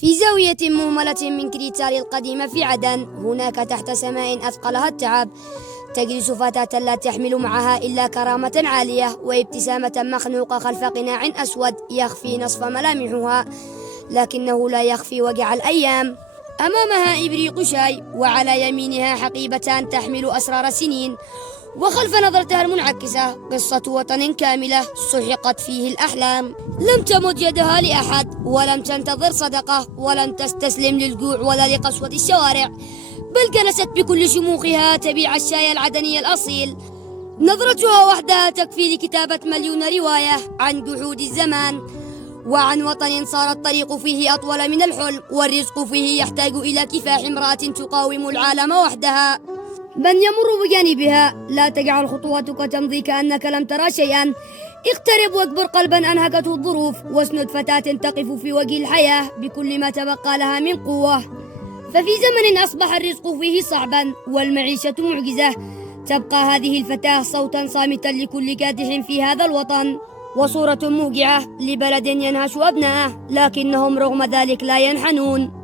في زاوية مهملة من كريتال القديمة في عدن، هناك تحت سماء أثقلها التعب، تجلس فتاة لا تحمل معها إلا كرامة عالية وابتسامة مخنوقة خلف قناع أسود يخفي نصف ملامحها، لكنه لا يخفي وجع الأيام. أمامها إبريق شاي، وعلى يمينها حقيبتان تحمل أسرار سنين، وخلف نظرتها المنعكسة قصة وطن كاملة سحقت فيه الأحلام. لم تمد يدها لأحد، ولم تنتظر صدقة، ولن تستسلم للجوع ولا لقسوة الشوارع، بل جلست بكل شموخها تبيع الشاي العدني الأصيل. نظرتها وحدها تكفي لكتابة مليون رواية عن جحود الزمان، وعن وطن صار الطريق فيه أطول من الحلم، والرزق فيه يحتاج إلى كفاح امرأة تقاوم العالم وحدها. من يمر بجانبها لا تجعل خطواتك تمضي كأنك لم ترى شيئا، اقترب واكبر قلبا أنهكته الظروف، واسند فتاة تقف في وجه الحياة بكل ما تبقى لها من قوة. ففي زمن أصبح الرزق فيه صعبا والمعيشة معجزة، تبقى هذه الفتاة صوتا صامتا لكل كادح في هذا الوطن، وصورة موجعة لبلد ينهش أبناءه لكنهم رغم ذلك لا ينحنون.